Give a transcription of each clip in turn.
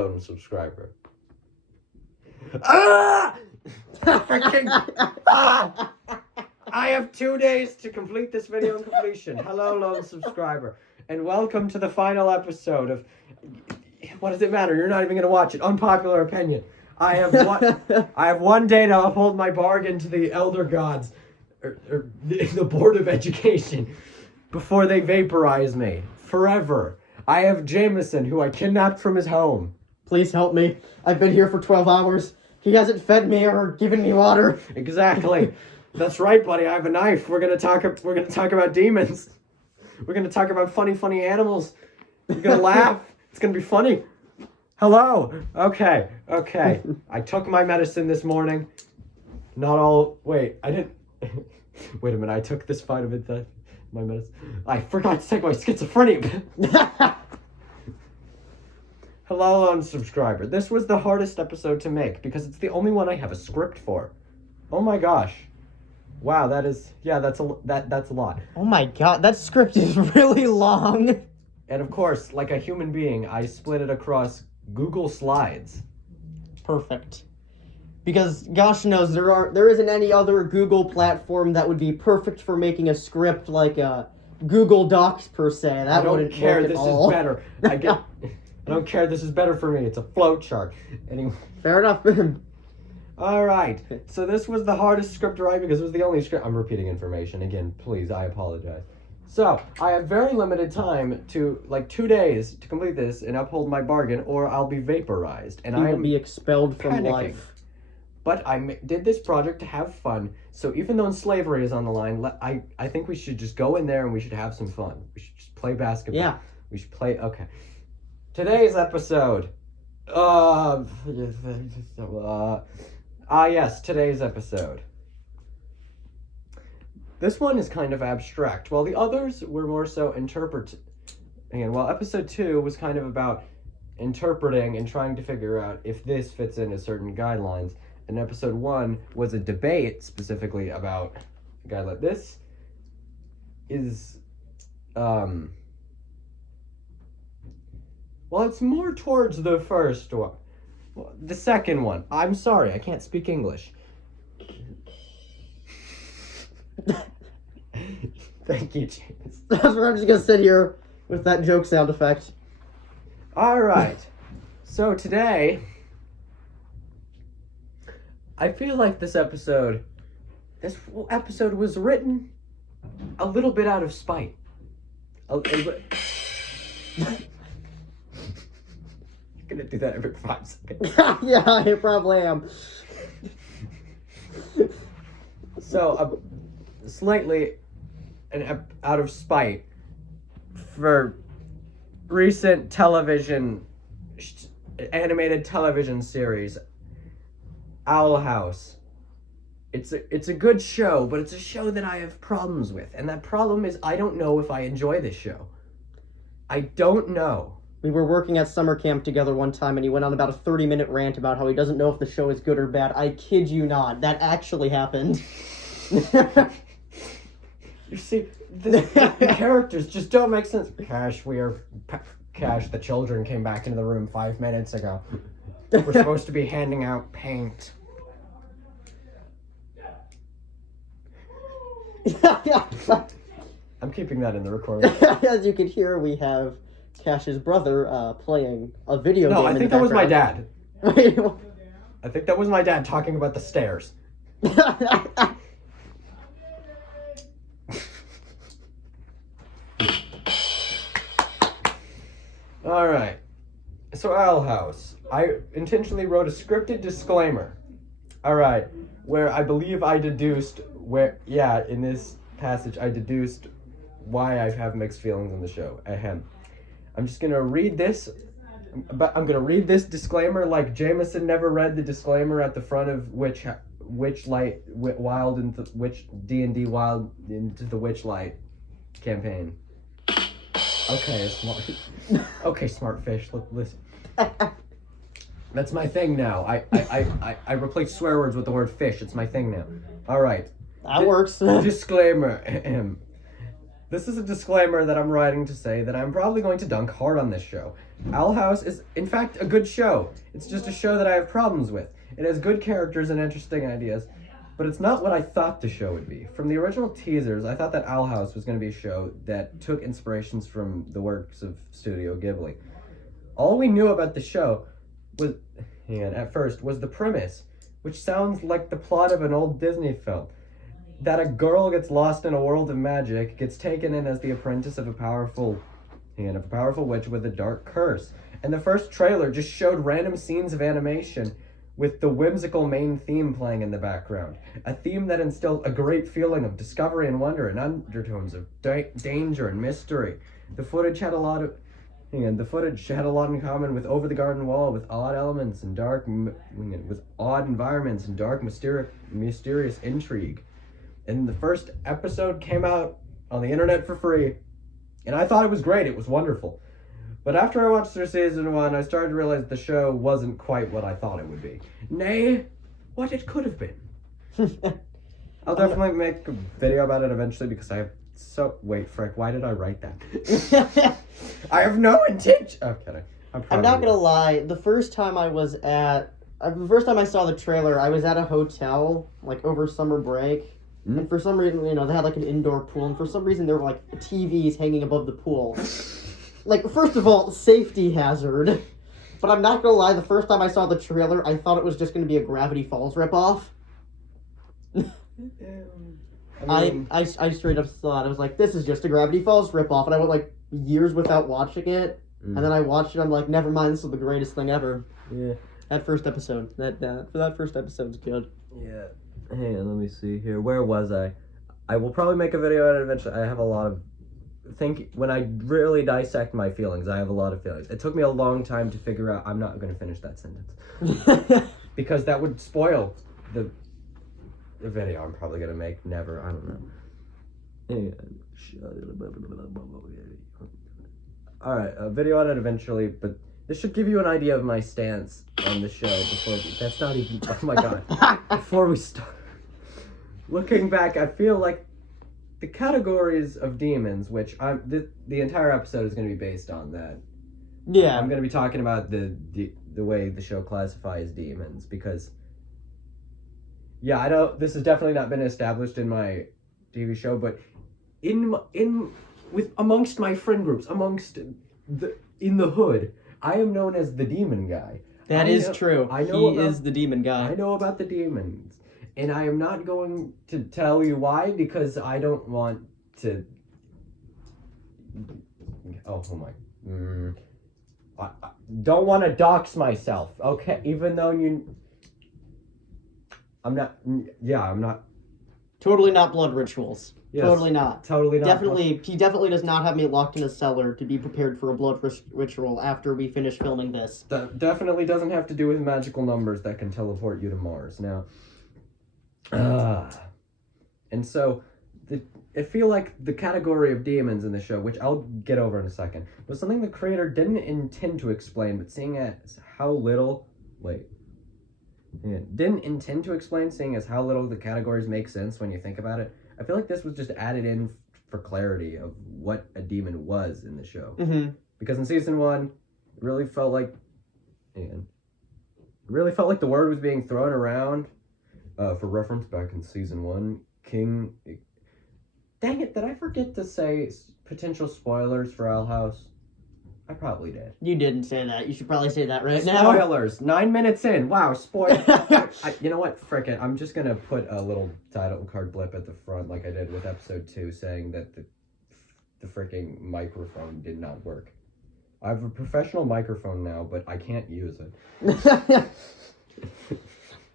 lone subscriber. Ah! Freaking... Ah! I have 2 days to complete this video in completion. Hello, lone subscriber. And welcome to the final episode of... What does it matter? You're not even going to watch it. Unpopular opinion. I have 1 day to uphold my bargain to the elder gods. Or the Board of Education. Before they vaporize me. Forever. I have Jameson, who I kidnapped from his home. Please help me. I've been here for 12 hours. He hasn't fed me or given me water. Exactly. That's right, buddy. I have a knife. We're gonna talk about demons. We're gonna talk about funny animals. You're gonna laugh. It's gonna be funny. Hello. Okay. I took my medicine this morning. Not all. Wait, I didn't. Wait a minute. I took this vitamin. My medicine. I forgot to take my schizophrenia. Hello, unsubscriber. This was the hardest episode to make because it's the only one I have a script for. Oh my gosh. Wow, that's a lot. Oh my god, that script is really long. And of course, like a human being, I split it across Google Slides. Perfect. Because gosh knows there isn't any other Google platform that would be perfect for making a script like Google Docs per se. That wouldn't work at all. Is better. I don't care. This is better for me. It's a flowchart. Anyway. Fair enough. All right. So this was the hardest script to write because it was the only script. I'm repeating information again. Please, I apologize. So I have very limited time to 2 days to complete this and uphold my bargain, or I'll be vaporized and I will be expelled from panicking. life. But I did this project to have fun. So even though slavery is on the line, I think we should just go in there and we should have some fun. We should just play basketball. Yeah. We should play. Okay. Today's episode. Yes, today's episode. This one is kind of abstract, while the others were more so while episode 2 was kind of about interpreting and trying to figure out if this fits into certain guidelines, and episode 1 was a debate specifically about a guideline. This is, well, it's more towards the first one. Well, the second one. I'm sorry, I can't speak English. Thank you, James. That's where I'm just gonna sit here with that joke sound effect. Alright. So today, I feel like this episode was written a little bit out of spite. You're gonna do that every 5 seconds. Yeah, I probably am. So, slightly out of spite for recent animated television series, Owl House. It's a good show, but it's a show that I have problems with, and that problem is I don't know if I enjoy this show. I don't know. We were working at summer camp together one time, and he went on about a 30-minute rant about how he doesn't know if the show is good or bad. I kid you not. That actually happened. You see, the characters just don't make sense. Cash, the children came back into the room 5 minutes ago. We're supposed to be handing out paint. I'm keeping that in the recording. As you can hear, we have Cash's brother playing a video game. No, I think that was my dad. Wait, I think that was my dad talking about the stairs. Alright. So, Owl House. I intentionally wrote a scripted disclaimer. Alright. Where I believe I deduced in this passage I deduced why I have mixed feelings on the show. Ahem. I'm just gonna read this, but I'm gonna read this disclaimer like Jameson never read the disclaimer at the front of Witchlight Wild into Witch D&D Wild into the Witchlight campaign. Okay, smart fish. Listen. That's my thing now. I replace swear words with the word fish. It's my thing now. All right. That works. Disclaimer. This is a disclaimer that I'm writing to say that I'm probably going to dunk hard on this show. Owl House is, in fact, a good show. It's just a show that I have problems with. It has good characters and interesting ideas, but it's not what I thought the show would be. From the original teasers, I thought that Owl House was going to be a show that took inspirations from the works of Studio Ghibli. All we knew about the show was, at first, was the premise, which sounds like the plot of an old Disney film. That a girl gets lost in a world of magic, gets taken in as the apprentice of a powerful witch with a dark curse. And the first trailer just showed random scenes of animation with the whimsical main theme playing in the background. A theme that instilled a great feeling of discovery and wonder and undertones of danger and mystery. The footage had a lot in common with Over the Garden Wall, with odd elements and with odd environments and dark, mysterious intrigue. And the first episode came out on the internet for free, and I thought it was great. It was wonderful. But after I watched through season 1, I started to realize the show wasn't quite what I thought it would be. Nay, what it could have been. I'll definitely make a video about it eventually because I have wait, Frick, why did I write that? I have no intention. Oh, kidding. I'm not gonna lie. The first time I saw the trailer, I was at a hotel, like, over summer break. And for some reason, they had, like, an indoor pool, and for some reason there were, like, TVs hanging above the pool. Like, first of all, safety hazard. But I'm not gonna lie, the first time I saw the trailer, I thought it was just gonna be a Gravity Falls ripoff. I straight up thought, I was like, this is just a Gravity Falls ripoff, and I went, like, years without watching it, and then I watched it, I'm like, never mind, this is the greatest thing ever. Yeah. That first episode, that first episode's good. Yeah. Hang on, let me see here. Where was I? I will probably make a video on it eventually. I have a lot of... when I really dissect my feelings, I have a lot of feelings. It took me a long time to figure out... I'm not going to finish that sentence. Because that would spoil the video I'm probably going to make. Never. I don't know. Alright, a video on it eventually, but this should give you an idea of my stance on the show before... That's not even... Oh my god. Before we start... Looking back, I feel like the categories of demons, which the entire episode is going to be based on that. Yeah. I'm going to be talking about the way the show classifies demons, because this has definitely not been established in my TV show, but amongst my friend groups, in the hood, I am known as the demon guy. That is true. He is the demon guy. I know about the demons. And I am not going to tell you why, because I don't want to... Oh my... I don't want to dox myself, okay? Even though I'm not... Yeah, I'm not... Totally not blood rituals. Yes, totally not. Totally not. He definitely does not have me locked in a cellar to be prepared for a blood ritual after we finish filming this. That definitely doesn't have to do with magical numbers that can teleport you to Mars. Now... And so, I feel like the category of demons in the show, which I'll get over in a second, was something the creator didn't intend to explain, but seeing as how little... didn't intend to explain, seeing as how little the categories make sense when you think about it. I feel like this was just added in for clarity of what a demon was in the show. Mm-hmm. Because in season 1, it really felt like... the word was being thrown around. For reference, back in season 1, King... Dang it, did I forget to say potential spoilers for Owl House? I probably did. You didn't say that. You should probably say that right now. Spoilers! 9 minutes in! Wow, spoilers! You know what? Frick it. I'm just gonna put a little title card blip at the front like I did with episode 2 saying that the freaking microphone did not work. I have a professional microphone now, but I can't use it.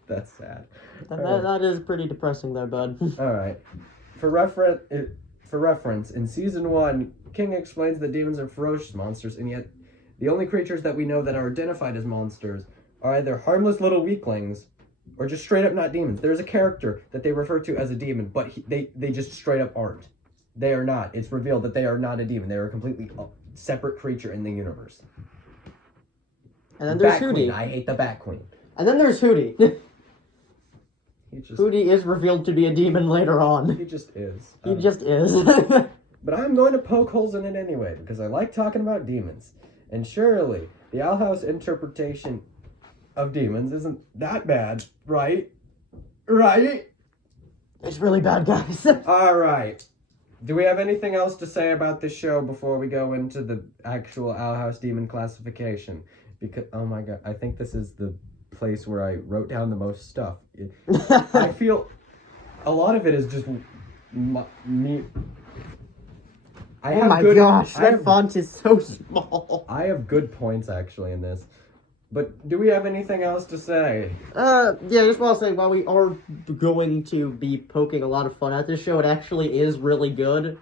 That's sad. That is pretty depressing there, bud. Alright. For reference, in season 1, King explains that demons are ferocious monsters, and yet the only creatures that we know that are identified as monsters are either harmless little weaklings or just straight up not demons. There's a character that they refer to as a demon, but they just straight up aren't. They are not. It's revealed that they are not a demon. They are a completely separate creature in the universe. And then there's Bat Hootie. Queen. I hate the Bat Queen. And then there's Hootie. Hootie is revealed to be a demon later on. He just is. He just is. but I'm going to poke holes in it anyway because I like talking about demons. And surely the Owl House interpretation of demons isn't that bad, right? Right? It's really bad, guys. All right. Do we have anything else to say about this show before we go into the actual Owl House demon classification? Because, oh my god, I think this is the place where I wrote down the most stuff. I feel a lot of it is just me. Oh my gosh, that font is so small. I have good points actually in this. But do we have anything else to say? Yeah, just want to say, while we are going to be poking a lot of fun at this show, it actually is really good.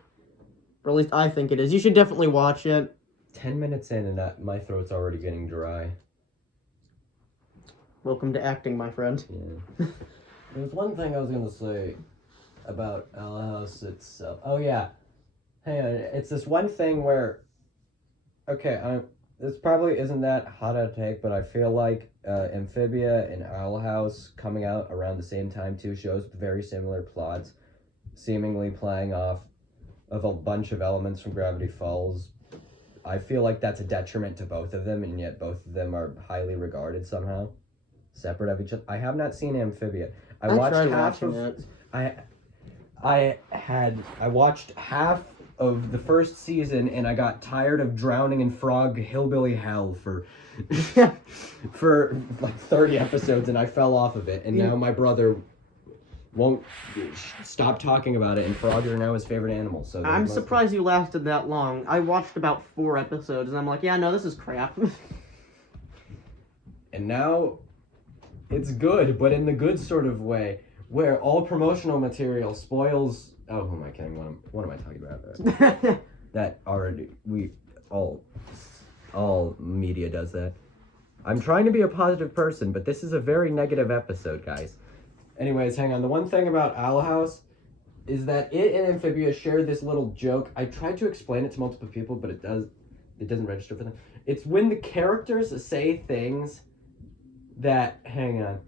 Or at least I think it is. You should definitely watch it. 10 minutes in and my throat's already getting dry. Welcome to acting, my friend. Yeah. There's one thing I was going to say about Owl House itself. Oh, yeah. Hey, it's this one thing where... Okay, this probably isn't that hot a take, but I feel like Amphibia and Owl House coming out around the same time, two shows with very similar plots, seemingly playing off of a bunch of elements from Gravity Falls. I feel like that's a detriment to both of them, and yet both of them are highly regarded somehow, separate of each other. I have not seen Amphibia. I watched half of it. I watched half of the first season, and I got tired of drowning in frog hillbilly hell for like 30 episodes, and I fell off of it. And now my brother won't stop talking about it, and frogs are now his favorite animal. So I'm surprised you lasted that long. I watched about 4 episodes, and I'm like, yeah, no, this is crap. And now it's good, but in the good sort of way, where all promotional material spoils. Oh, who am I kidding? What am I talking about? That already all media does that. I'm trying to be a positive person, but this is a very negative episode, guys. Anyways, hang on. The one thing about Owl House is that it and Amphibia share this little joke. I tried to explain it to multiple people, but it doesn't register for them. It's when the characters say things that, hang on,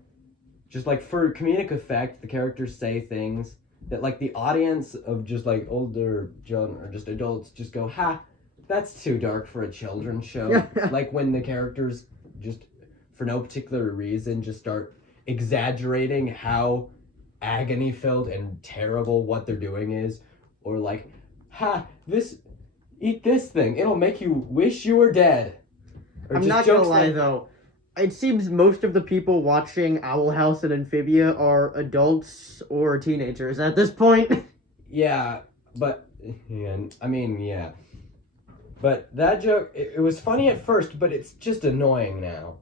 just like for comedic effect, the characters say things that like the audience of just like older children or just adults just go, ha, that's too dark for a children's show. Like when the characters just, for no particular reason, just start exaggerating how agony filled and terrible what they're doing is. Or like, ha, eat this thing, it'll make you wish you were dead. Or I'm not gonna lie though. It seems most of the people watching Owl House and Amphibia are adults or teenagers at this point. Yeah, but, yeah, I mean, yeah. But that joke, it was funny at first, but it's just annoying now.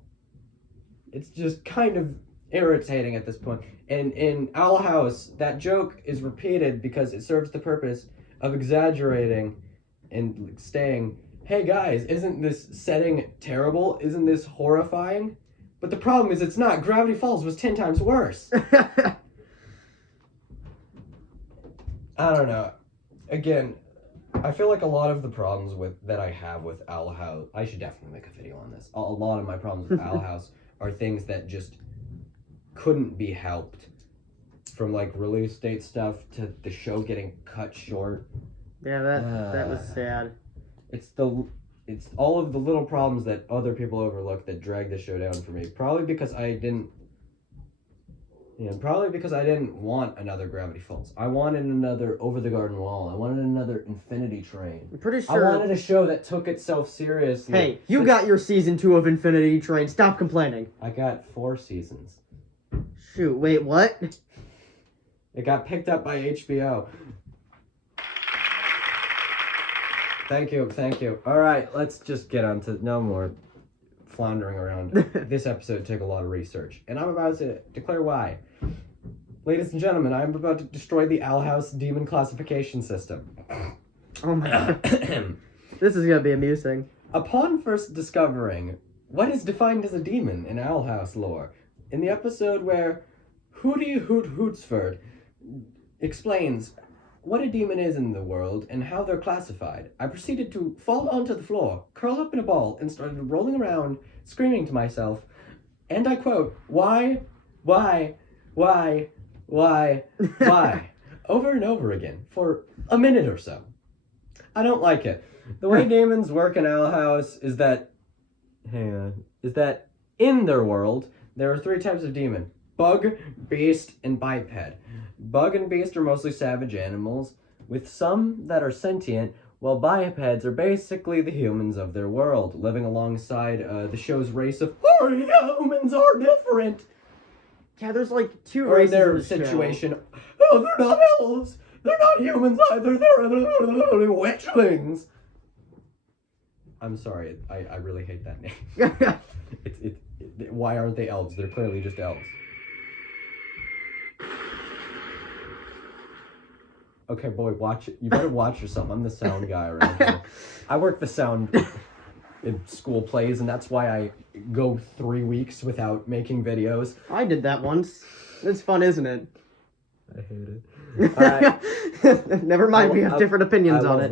It's just kind of irritating at this point. And in Owl House, that joke is repeated because it serves the purpose of exaggerating and saying, hey guys, isn't this setting terrible? Isn't this horrifying? But the problem is it's not. Gravity Falls was 10 times worse. I don't know. Again, I feel like a lot of the problems that I have with Owl House, I should definitely make a video on this. A lot of my problems with Owl House are things that just couldn't be helped. From like release date stuff to the show getting cut short. Yeah, that was sad. It's all of the little problems that other people overlook that drag the show down for me. Probably because I didn't want another Gravity Falls. I wanted another Over the Garden Wall. I wanted another Infinity Train. I'm pretty sure. I wanted a show that took itself seriously. Hey, you got your season 2 of Infinity Train. Stop complaining. I got 4 seasons. Shoot, wait, what? It got picked up by HBO. Thank you. All right, let's just get on to no more floundering around. This episode took a lot of research, and I'm about to declare why. Ladies and gentlemen, I'm about to destroy the Owl House demon classification system. Oh my god. This is gonna be amusing. Upon first discovering what is defined as a demon in Owl House lore, in the episode where Hooty Hoot Hootsford explains what a demon is in the world and how they're classified, I proceeded to fall onto the floor, curl up in a ball, and started rolling around, screaming to myself, and I quote, why, over and over again, for a minute or so. I don't like it. The way demons work in Owl House is that, is that in their world, there are 3 types of demon. Bug, beast, and biped. Bug and beast are mostly savage animals, with some that are sentient, while bipeds are basically the humans of their world, living alongside the show's race of "Our humans are different." Yeah, there's like 2 Or in races their in this situation, "Oh, they're not elves. They're not humans either. They're witchlings." I'm sorry, I really hate that name. show. Why aren't they elves? They're clearly just elves. Okay, boy, watch it. You better watch yourself. I'm the sound guy around here. I work the sound in school plays, and that's why I go 3 weeks without making videos. I did that once. It's fun, isn't it? I hate it. Never mind, we have different opinions on it.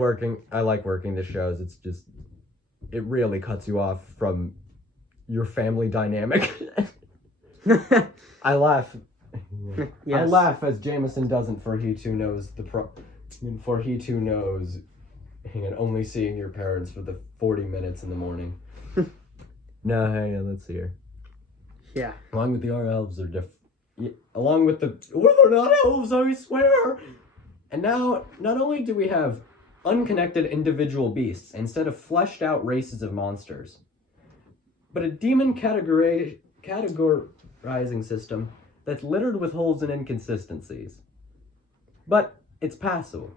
I like working the shows. It's just, it really cuts you off from your family dynamic. I laugh. Yes. I laugh as Jameson doesn't, for he too knows only seeing your parents for the 40 minutes in the morning. No, hang on, let's see here. Yeah. Along with the our elves are different. Along with the, well, they're not elves, I swear. And now, not only do we have unconnected individual beasts instead of fleshed out races of monsters, but a demon categorizing system that's littered with holes and inconsistencies. But it's passable.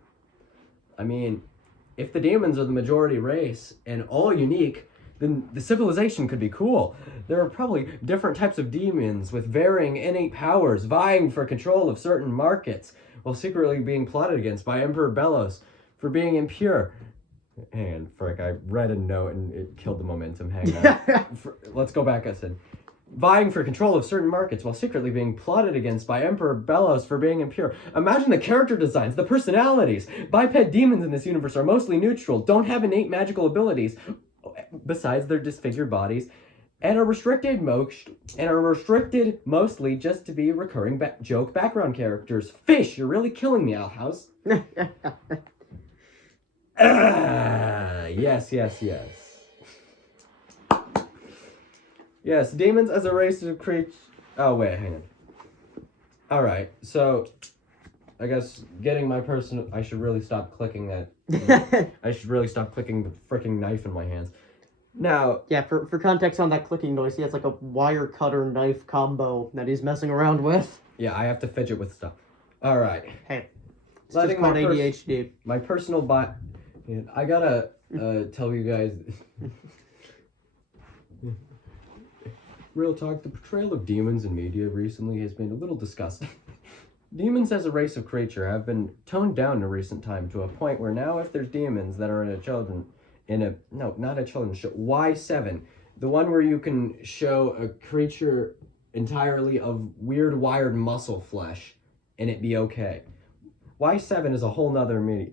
I mean, if the demons are the majority race and all unique, then the civilization could be cool. There are probably different types of demons with varying innate powers vying for control of certain markets while secretly being plotted against by Emperor Bellos for being impure. Hang on, frick, I read a note and it killed the momentum. Hang on. Let's go back. I said, vying for control of certain markets while secretly being plotted against by Emperor Bellos for being impure. Imagine the character designs, the personalities. Biped demons in this universe are mostly neutral, don't have innate magical abilities, besides their disfigured bodies, and are restricted mostly just to be recurring joke background characters. Fish, you're really killing me, Owl House. Yes. Yes, demons as a race of creatures. Oh, wait, hang on. Alright, so I guess getting my personal. I should really stop clicking that. I should really stop clicking the freaking knife in my hands. Now. Yeah, for context on that clicking noise, he has like a wire cutter knife combo that he's messing around with. Yeah, I have to fidget with stuff. Alright. Hey, it's just called ADHD. My personal bot. I gotta tell you guys. Real talk, the portrayal of demons in media recently has been a little disgusting. Demons as a race of creature have been toned down in recent time to a point where now if there's demons that are not a children's show, Y7, the one where you can show a creature entirely of weird wired muscle flesh and it be okay. Y7 is a whole nother media.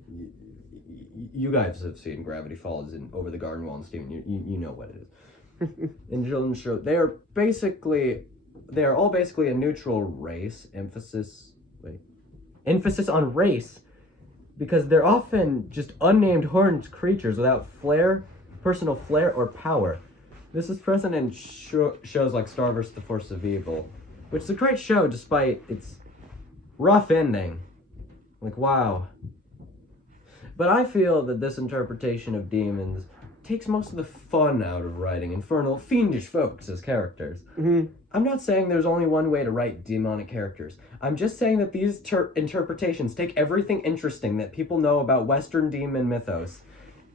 You guys have seen Gravity Falls and Over the Garden Wall and Steven, you know what it is. In children's show, they are all basically a neutral race. Emphasis on race, because they're often just unnamed horned creatures without personal flair or power. This is present in shows like Star vs. the Force of Evil, which is a great show despite its rough ending. Like, wow. But I feel that this interpretation of demons takes most of the fun out of writing infernal, fiendish folks as characters. Mm-hmm. I'm not saying there's only one way to write demonic characters. I'm just saying that these interpretations take everything interesting that people know about Western demon mythos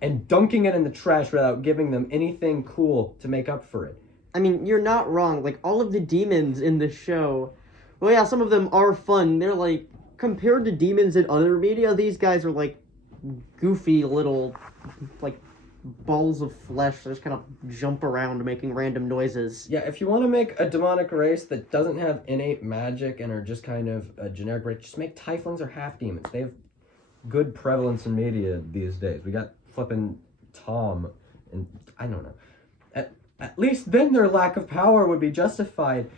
and dunking it in the trash without giving them anything cool to make up for it. I mean, you're not wrong. Like, all of the demons in the show, well, yeah, some of them are fun. They're like, compared to demons in other media, these guys are like goofy little, like, balls of flesh that just kind of jump around making random noises. Yeah, if you want to make a demonic race that doesn't have innate magic and are just kind of a generic race, just make tieflings or half demons. They have good prevalence in media these days. We got flippin' Tom, and I don't know. At least then their lack of power would be justified.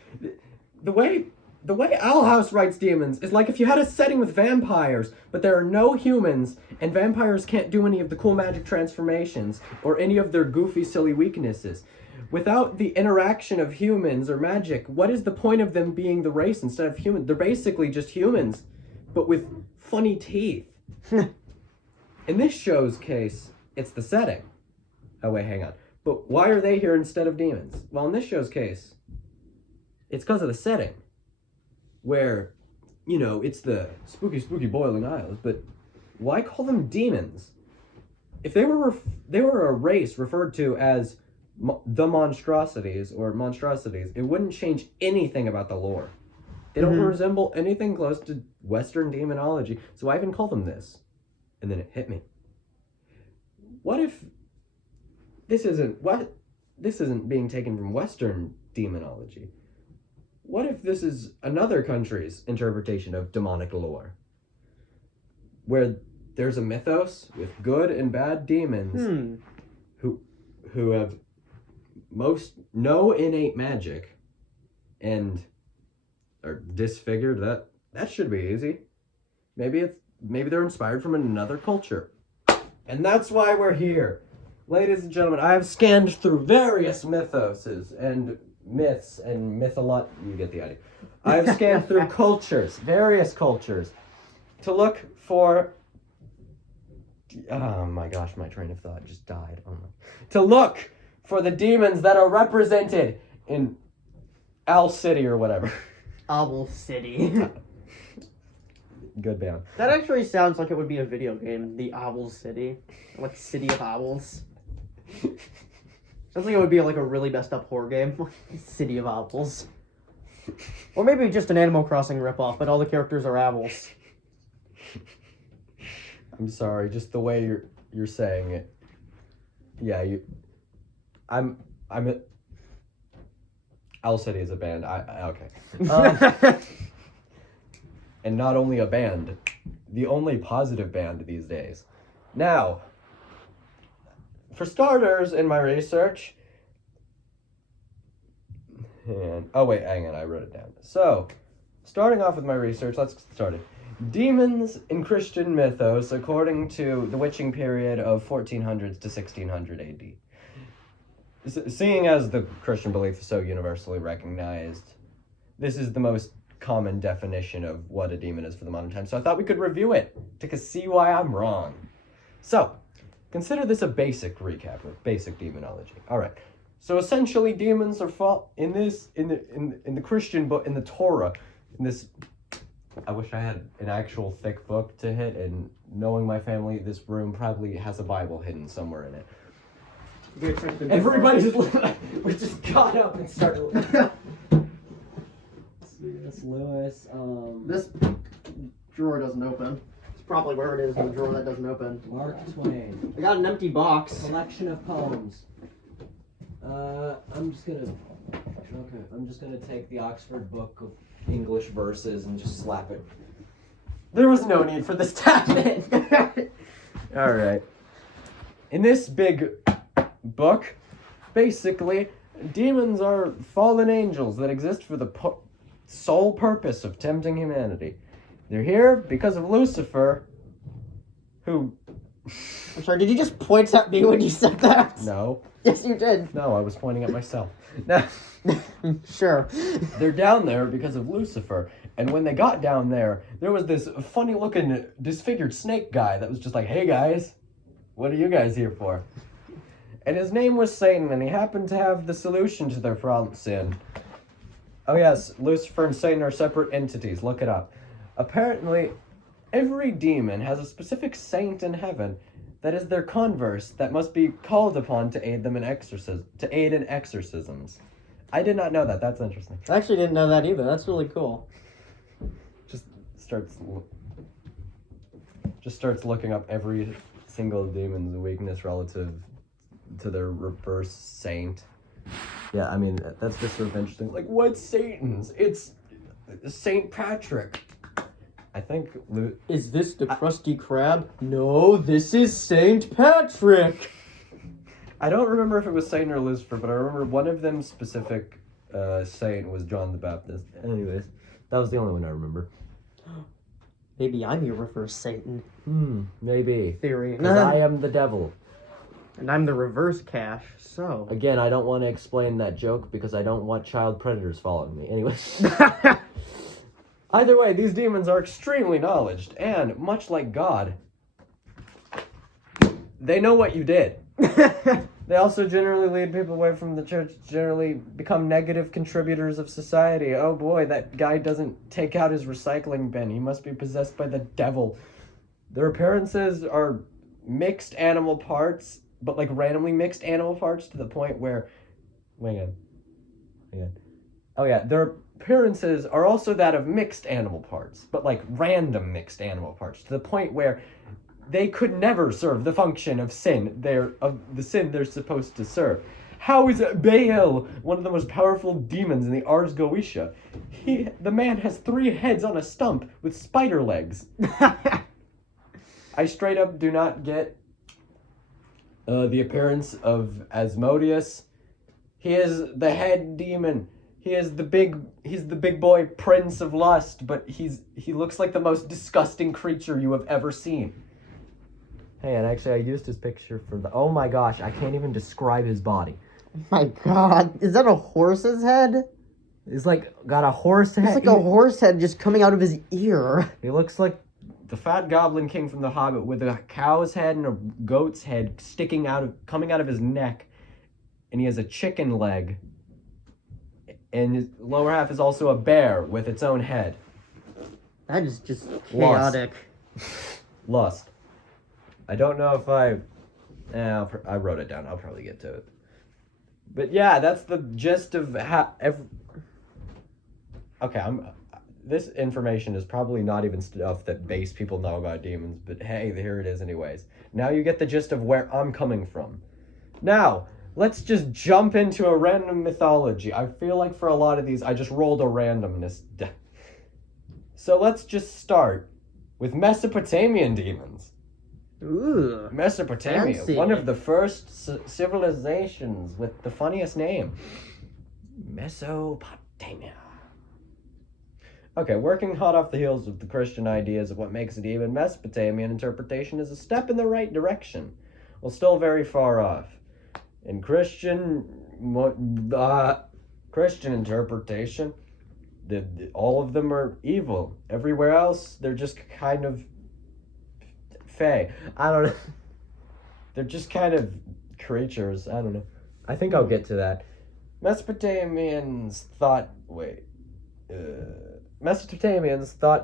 The way the way Owl House writes demons is like if you had a setting with vampires, but there are no humans, and vampires can't do any of the cool magic transformations or any of their goofy, silly weaknesses. Without the interaction of humans or magic, what is the point of them being the race instead of human? They're basically just humans, but with funny teeth. In this show's case, it's the setting. Oh, wait, hang on. But why are they here instead of demons? Well, in this show's case, it's because of the setting. Where, you know, it's the spooky, spooky boiling isles, but why call them demons? If they were a race referred to as the monstrosities, it wouldn't change anything about the lore. They don't resemble anything close to Western demonology, so why even call them this? And then it hit me. What if this isn't being taken from Western demonology? What if this is another country's interpretation of demonic lore? Where there's a mythos with good and bad demons who have no innate magic and are disfigured. That should be easy. Maybe they're inspired from another culture. And that's why we're here. Ladies and gentlemen, I have scanned through various mythoses and myths and mytholot. You get the idea. I've scanned through various cultures, to look for. Oh my gosh, my train of thought just died. Oh my. To look for the demons that are represented in Owl City or whatever. Owl City. Good band. That actually sounds like it would be a video game. The Owl City, like City of Owls. Sounds like it would be like a really messed up horror game. City of Owls. Or maybe just an Animal Crossing ripoff, but all the characters are owls. I'm sorry, just the way you're saying it. Yeah, Owl City is a band. Okay. And not only a band, the only positive band these days. Now, for starters, in my research, oh wait, hang on, I wrote it down. So, starting off with my research, let's get started. Demons in Christian mythos, according to the witching period of 1400s to 1600 AD. Seeing as the Christian belief is so universally recognized, this is the most common definition of what a demon is for the modern time. So I thought we could review it to see why I'm wrong. So, consider this a basic recap of basic demonology. All right. So essentially, demons are in the Christian book, in the Torah, in this. I wish I had an actual thick book to hit, and knowing my family, this room probably has a Bible hidden somewhere in it. Everybody's we just got up and started. C.S. Lewis. This drawer doesn't open. It's probably where it is in the drawer that doesn't open. Mark Twain. I got an empty box. Collection of poems. I'm just gonna take the Oxford Book of English Verses and just slap it. There was no need for this to happen. All right. In this big book, basically, demons are fallen angels that exist for the sole purpose of tempting humanity. They're here because of Lucifer, who... I'm sorry, did you just point at me when you said that? No. Yes, you did. No, I was pointing at myself. Now, sure. They're down there because of Lucifer, and when they got down there, there was this funny-looking, disfigured snake guy that was just like, hey guys, what are you guys here for? And his name was Satan, and he happened to have the solution to their problem sin. Oh yes, Lucifer and Satan are separate entities. Look it up. Apparently, every demon has a specific saint in heaven that is their converse that must be called upon to aid them in exorcisms. I did not know that. That's interesting. I actually didn't know that either. That's really cool. Just starts looking up every single demon's weakness relative to their reverse saint. Yeah, I mean, that's just sort of interesting. Like, what's Satan's? It's Saint Patrick. I think... Is this the Krusty Krab? No, this is Saint Patrick! I don't remember if it was Satan or Lucifer, but I remember one of them specific saint was John the Baptist. Anyways, That was the only one I remember. Maybe I'm your reverse Satan. Maybe. Theory. Because I am the devil. And I'm the reverse Cash, so... Again, I don't want to explain that joke because I don't want child predators following me. Anyway. Either way, these demons are extremely knowledgeable, and, much like God, they know what you did. They also generally lead people away from the church, generally become negative contributors of society. Oh boy, that guy doesn't take out his recycling bin. He must be possessed by the devil. Their appearances are mixed animal parts, but like randomly mixed animal parts to the point where... Hang on. Oh yeah, their appearances are also that of mixed animal parts, but like random mixed animal parts, to the point where they could never serve the function of the sin they're supposed to serve. How is Baal one of the most powerful demons in the Ars Goetia? The man has 3 heads on a stump with spider legs. I straight up do not get the appearance of Asmodeus. He is the head demon. He's the big boy prince of lust, but he looks like the most disgusting creature you have ever seen. Hey, and actually I used his picture for oh my gosh, I can't even describe his body. Oh my god, is that a horse's head? He's like got a horse head. It's like a horse head just coming out of his ear. He looks like the fat goblin king from The Hobbit with a cow's head and a goat's head coming out of his neck, and he has a chicken leg, and his lower half is also a bear with its own head. That is just chaotic. Lust. I don't know if I wrote it down. I'll probably get to it. But yeah, that's the gist of how... Okay, this information is probably not even stuff that base people know about demons, but hey, here it is anyways. Now you get the gist of where I'm coming from. Now, let's just jump into a random mythology. I feel like for a lot of these, I just rolled a randomness. So let's just start with Mesopotamian demons. Ooh, Mesopotamia, fancy. one of the first civilizations with the funniest name. Mesopotamia. Okay, working hot off the heels of the Christian ideas of what makes a demon, Mesopotamian interpretation is a step in the right direction, while still very far off. In Christian interpretation, all of them are evil. Everywhere else, they're just kind of fae. I don't know. They're just kind of creatures. I don't know. I think I'll get to that. Mesopotamians thought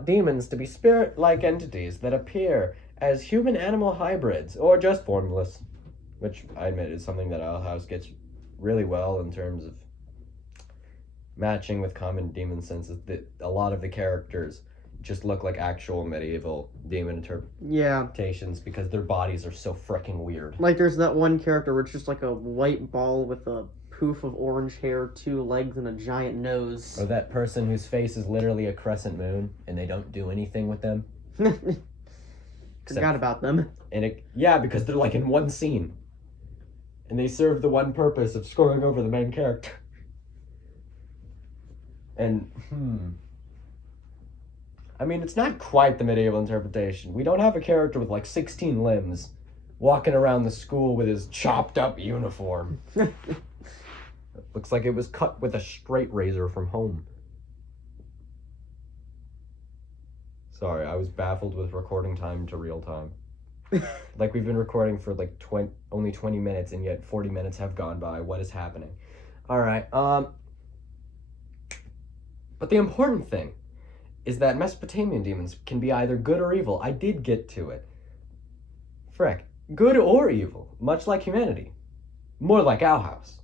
demons to be spirit-like entities that appear as human-animal hybrids, or just formless, which I admit is something that Owl House gets really well in terms of matching with common demon senses. That a lot of the characters just look like actual medieval demon interpretations because their bodies are so freaking weird. Like there's that one character where it's just like a white ball with a poof of orange hair, 2 legs, and a giant nose. Or that person whose face is literally a crescent moon and they don't do anything with them. Forgot about them. And because they're like in one scene. And they serve the one purpose of scoring over the main character. And, I mean, it's not quite the medieval interpretation. We don't have a character with like 16 limbs walking around the school with his chopped up uniform. Looks like it was cut with a straight razor from home. Sorry, I was baffled with recording time to real time. Like we've been recording for like only 20 minutes and yet 40 minutes have gone by. What is happening? All right. But the important thing is that Mesopotamian demons can be either good or evil. I did get to it. Frick. Good or evil, much like humanity. More like Owl House.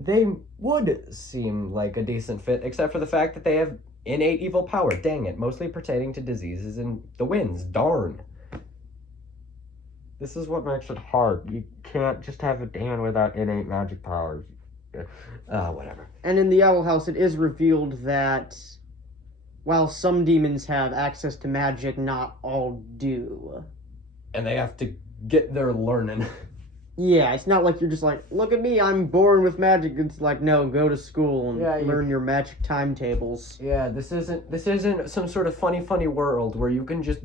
They would seem like a decent fit, except for the fact that they have innate evil power. Dang it, mostly pertaining to diseases and the winds. Darn. This is what makes it hard. You can't just have a demon without innate magic powers. Whatever. And in the Owl House, it is revealed that while some demons have access to magic, not all do. And they have to get their learning. Yeah, it's not like you're just like, look at me, I'm born with magic. It's like, no, go to school and learn your magic timetables. Yeah, this isn't some sort of funny world where you can just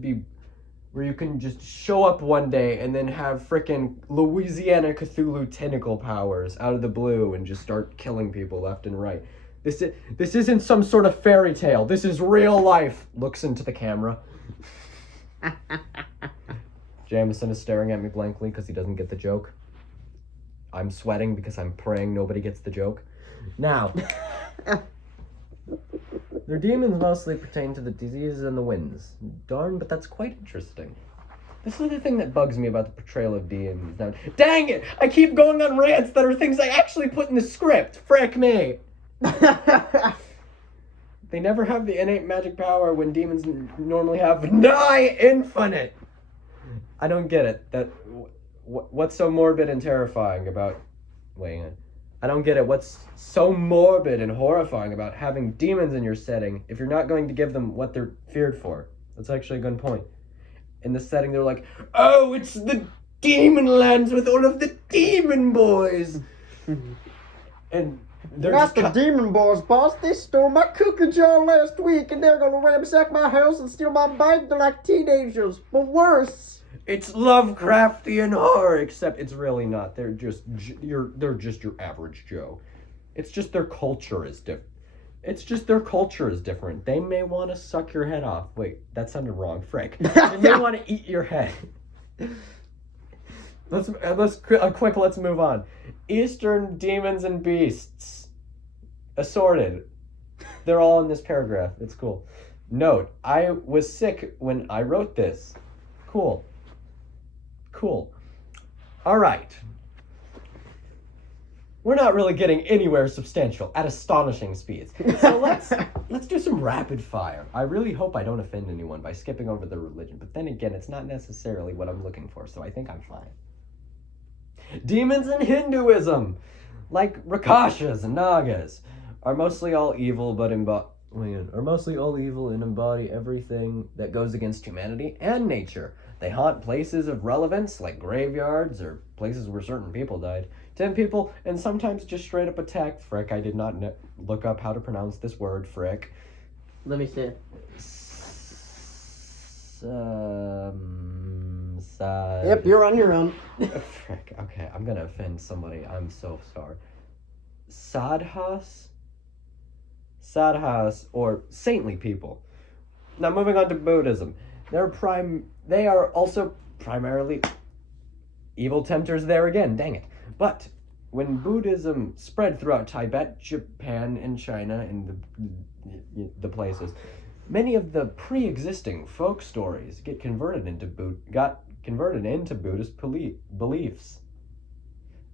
show up one day and then have frickin' Louisiana Cthulhu tentacle powers out of the blue and just start killing people left and right. This isn't some sort of fairy tale. This is real life. Looks into the camera. Jameson is staring at me blankly because he doesn't get the joke. I'm sweating because I'm praying nobody gets the joke. Now, their demons mostly pertain to the diseases and the winds. Darn, but that's quite interesting. This is the thing that bugs me about the portrayal of demons. Now, dang it! I keep going on rants that are things I actually put in the script. Frick me! They never have the innate magic power when demons normally have nigh infinite. I don't get it. What's so morbid and terrifying about... I don't get it. What's so morbid and horrifying about having demons in your setting if you're not going to give them what they're feared for? That's actually a good point. In the setting, they're like, oh, it's the demon lands with all of the demon boys. And they're Not the demon boys, boss. They stole my cookie jar last week, and they're gonna ransack my house and steal my bike. They're like teenagers, but worse. It's Lovecraftian horror, except it's really not. They're just your average Joe. It's just their culture is different. They may want to suck your head off. Wait, that sounded wrong, Frank. They may want to eat your head. Let's move on. Eastern demons and beasts, assorted. They're all in this paragraph. It's cool. Note: I was sick when I wrote this. Cool. All right. We're not really getting anywhere substantial at astonishing speeds. So let's do some rapid fire. I really hope I don't offend anyone by skipping over the religion, but then again, it's not necessarily what I'm looking for, so I think I'm fine. Demons in Hinduism, like Rakshas and Nagas, are mostly all evil and embody everything that goes against humanity and nature. They haunt places of relevance like graveyards or places where certain people died. 10 people, and sometimes just straight up attack. Frick, I did not look up how to pronounce this word, frick. Let me see. Yep, you're on your own. Frick, okay, I'm gonna offend somebody. I'm so sorry. Sadhas, or saintly people. Now moving on to Buddhism. They are also primarily evil tempters there again, dang it. But when Buddhism spread throughout Tibet, Japan, and China, and the places, many of the pre-existing folk stories got converted into Buddhist beliefs.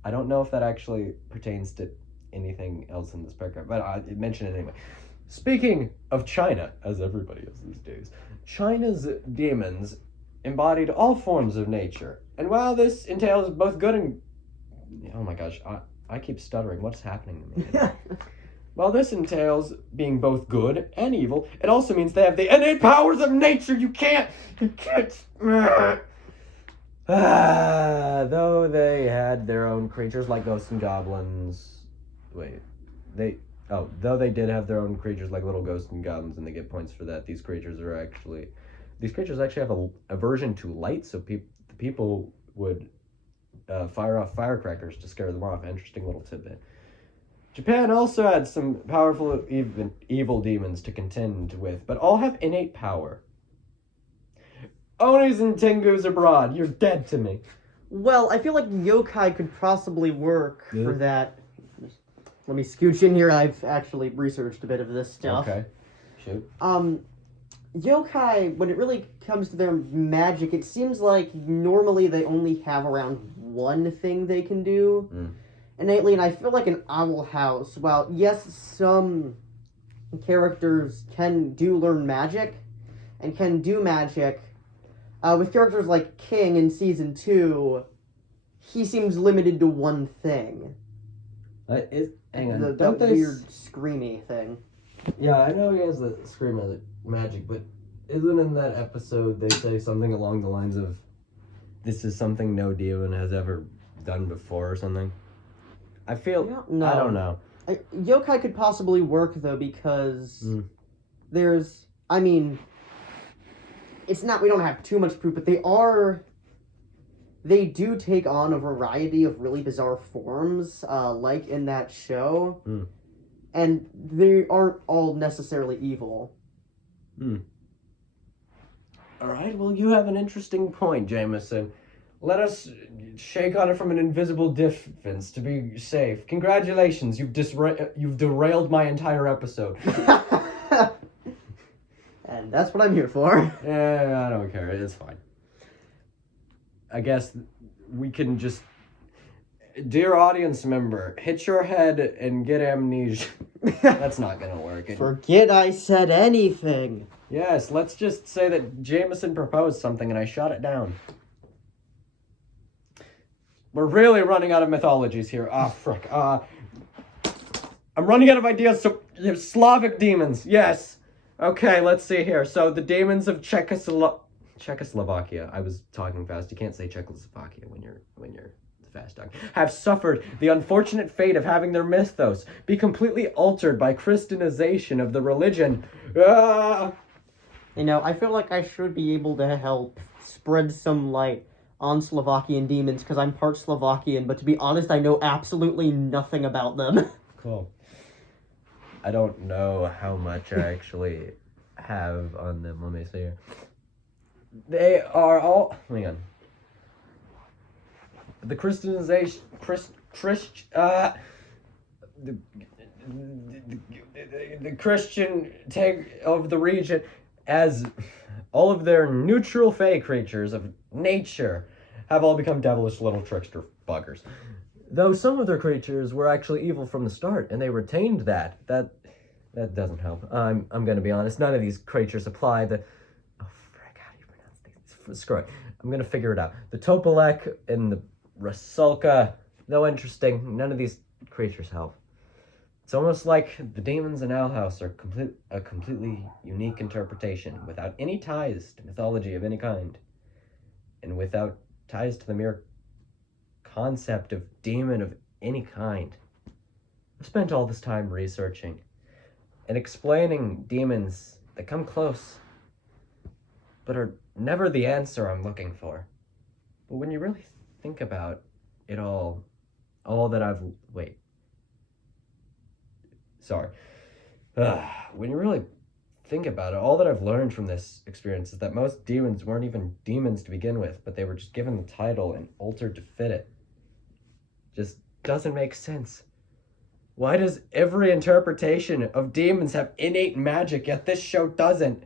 I don't know if that actually pertains to anything else in this paragraph, but I mention it anyway. Speaking of China, as everybody is these days, China's demons embodied all forms of nature. And while this entails both good and... Oh my gosh, I keep stuttering. What's happening to me? While this entails being both good and evil, it also means they have the innate powers of nature. You can't... Though they had their own creatures like ghosts and goblins... Though they did have their own creatures like little ghosts and goblins, and they get points for that, these creatures actually have a aversion to light, so people would fire off firecrackers to scare them off. Interesting little tidbit. Japan also had some powerful evil demons to contend with, but all have innate power. Onis and Tengus abroad, you're dead to me. Well, I feel like yokai could possibly work for that. Let me scooch in here. I've actually researched a bit of this stuff. Okay. Shoot. Yokai, when it really comes to their magic, it seems like normally they only have around one thing they can do innately, and I feel like in Owl House, while yes, some characters can learn magic, and can do magic, with characters like King in Season 2, he seems limited to one thing. Hang on. That weird screamy thing. Yeah, I know he has the scream magic, but isn't in that episode they say something along the lines of, "This is something no demon has ever done before or something. I feel... Yeah, no. I don't know. Yokai could possibly work, though, because there's... I mean, it's not... We don't have too much proof, but they do take on a variety of really bizarre forms, like in that show. And they aren't all necessarily evil. Alright, well, you have an interesting point, Jameson. Let us shake on it from an invisible distance to be safe. Congratulations, you've derailed my entire episode. And that's what I'm here for. Yeah, I don't care. It's fine. I guess we can just... Dear audience member, hit your head and get amnesia. That's not gonna work. Forget I said anything. Yes, let's just say that Jameson proposed something and I shot it down. We're really running out of mythologies here. Frick. I'm running out of ideas, so Slavic demons. Yes. Okay, let's see here. So the demons of Czechoslovakia. I was talking fast. You can't say Czechoslovakia when you're fast talking. Have suffered the unfortunate fate of having their mythos be completely altered by Christianization of the religion. You know, I feel like I should be able to help spread some light on Slovakian demons because I'm part Slovakian, but to be honest, I know absolutely nothing about them. Cool. I don't know how much I actually have on them. Let me see here. They are all... Hang on. The Christianization... The Christian take of the region as all of their neutral fae creatures of nature have all become devilish little trickster buggers. Though some of their creatures were actually evil from the start, and they retained that. That doesn't help. I'm going to be honest. None of these creatures apply the... Oh, frick, how do you pronounce these? Screw it. I'm going to figure it out. The Topolek and the Rasulka, though interesting, none of these creatures help. It's almost like the demons in Owl House are a completely unique interpretation, without any ties to mythology of any kind, and without ties to the mere concept of demon of any kind. I've spent all this time researching and explaining demons that come close, but are never the answer I'm looking for. But when you really think about it all that I've... Wait. Sorry. When you really think about it, all that I've learned from this experience is that most demons weren't even demons to begin with, but they were just given the title and altered to fit it. Just doesn't make sense. Why does every interpretation of demons have innate magic, yet this show doesn't?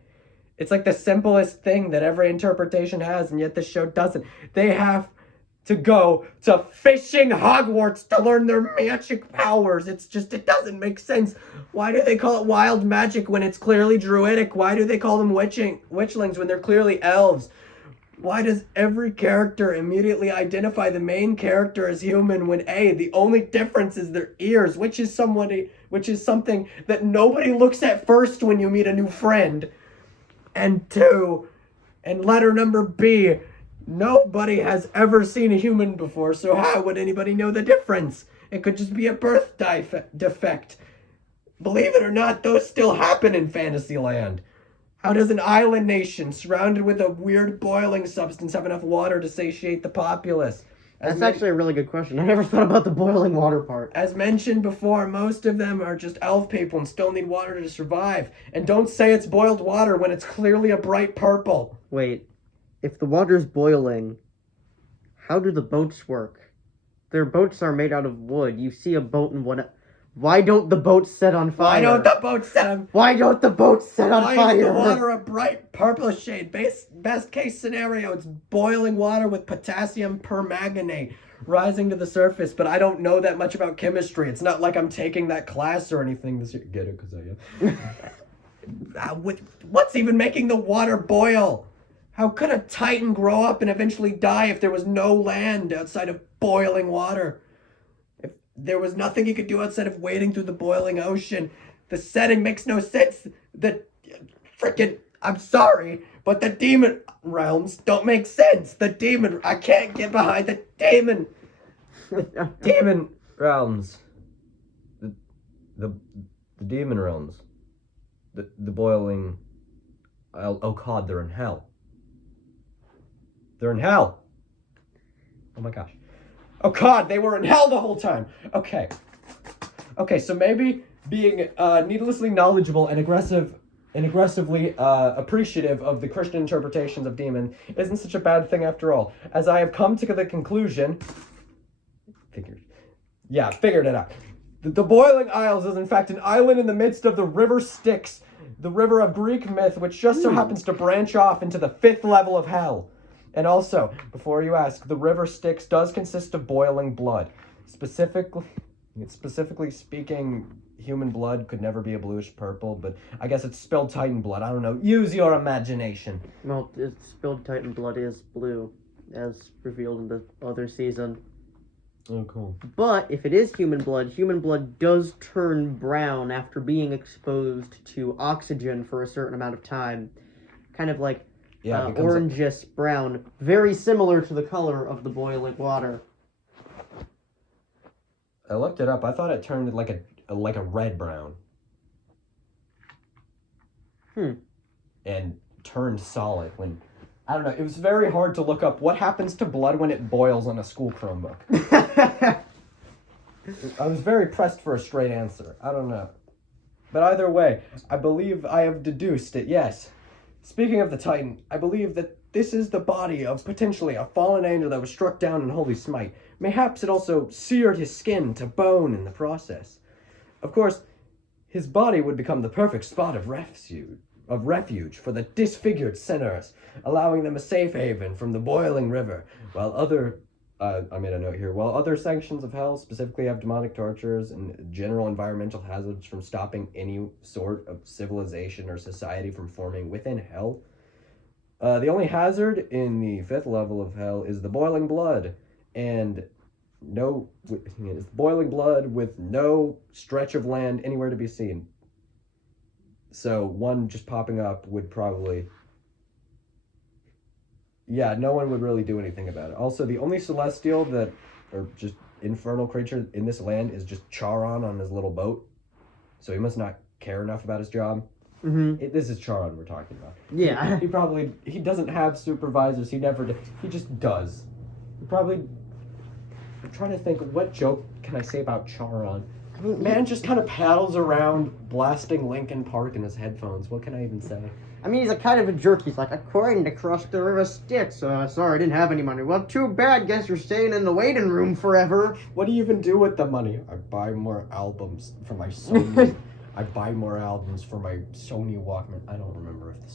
It's like the simplest thing that every interpretation has, and yet this show doesn't. They have to go to fishing Hogwarts to learn their magic powers. It doesn't make sense. Why do they call it wild magic when it's clearly druidic? Why do they call them witchlings when they're clearly elves? Why does every character immediately identify the main character as human when A, the only difference is their ears, which is something that nobody looks at first when you meet a new friend. And 2, and letter number B, nobody has ever seen a human before, so how would anybody know the difference? It could just be a birth defect. Believe it or not, those still happen in Fantasyland. How does an island nation surrounded with a weird boiling substance have enough water to satiate the populace? That's actually a really good question. I never thought about the boiling water part. As mentioned before, most of them are just elf people and still need water to survive. And don't say it's boiled water when it's clearly a bright purple. Wait, if the water's boiling, how do the boats work? Their boats are made out of wood. You see a boat and why don't the boats set on fire? Why don't the boats set on fire? Why don't the boats set on fire? Why is the water a bright purple shade? Best case scenario, it's boiling water with potassium permanganate rising to the surface, but I don't know that much about chemistry. It's not like I'm taking that class or anything this year. Get it? Because I am. What's even making the water boil? How could a titan grow up and eventually die if there was no land outside of boiling water? If there was nothing he could do outside of wading through the boiling ocean, the setting makes no sense. I'm sorry, but the demon realms don't make sense. I can't get behind the demon Demon realms. The demon realms. The boiling. Oh God, they're in hell. They're in hell. Oh my gosh. Oh God, they were in hell the whole time. Okay. Okay, so maybe being needlessly knowledgeable and aggressively appreciative of the Christian interpretations of demon isn't such a bad thing after all, as I have come to the conclusion. Figured it out. The Boiling Isles is in fact an island in the midst of the river Styx, the river of Greek myth, which just so happens to branch off into the 5th level of hell. And also, before you ask, the river Styx does consist of boiling blood. Specifically speaking, human blood could never be a bluish purple, but I guess it's spilled Titan blood. I don't know. Use your imagination. Well, spilled Titan blood is blue, as revealed in the other season. Oh, cool. But if it is human blood does turn brown after being exposed to oxygen for a certain amount of time. Kind of like orangish brown, very similar to the color of the boiling water. I looked it up. I thought it turned like a red brown. And turned solid when, I don't know, it was very hard to look up what happens to blood when it boils on a school Chromebook. I was very pressed for a straight answer. I don't know. But either way, I believe I have deduced it, yes. Speaking of the Titan, I believe that this is the body of potentially a fallen angel that was struck down in holy smite. Mayhaps it also seared his skin to bone in the process. Of course, his body would become the perfect spot of refuge for the disfigured sinners, allowing them a safe haven from the boiling river, while other sections of hell specifically have demonic tortures and general environmental hazards from stopping any sort of civilization or society from forming within hell. The only hazard in the 5th level of hell is the boiling blood, and boiling blood with no stretch of land anywhere to be seen. So one just popping up would probably... Yeah, no one would really do anything about it. Also, the only celestial or just infernal creature in this land is just Charon on his little boat. So he must not care enough about his job. Mm-hmm. This is Charon we're talking about. Yeah. He doesn't have supervisors. He never did. He just does. I'm trying to think, what joke can I say about Charon? I mean, man just kind of paddles around blasting Linkin Park in his headphones. What can I even say? I mean, he's a kind of a jerk. He's like, according to cross the river Styx. Sorry, I didn't have any money. Well, too bad. Guess you're staying in the waiting room forever. What do you even do with the money? I buy more albums for my Sony. I buy more albums for my Sony Walkman. I don't remember if the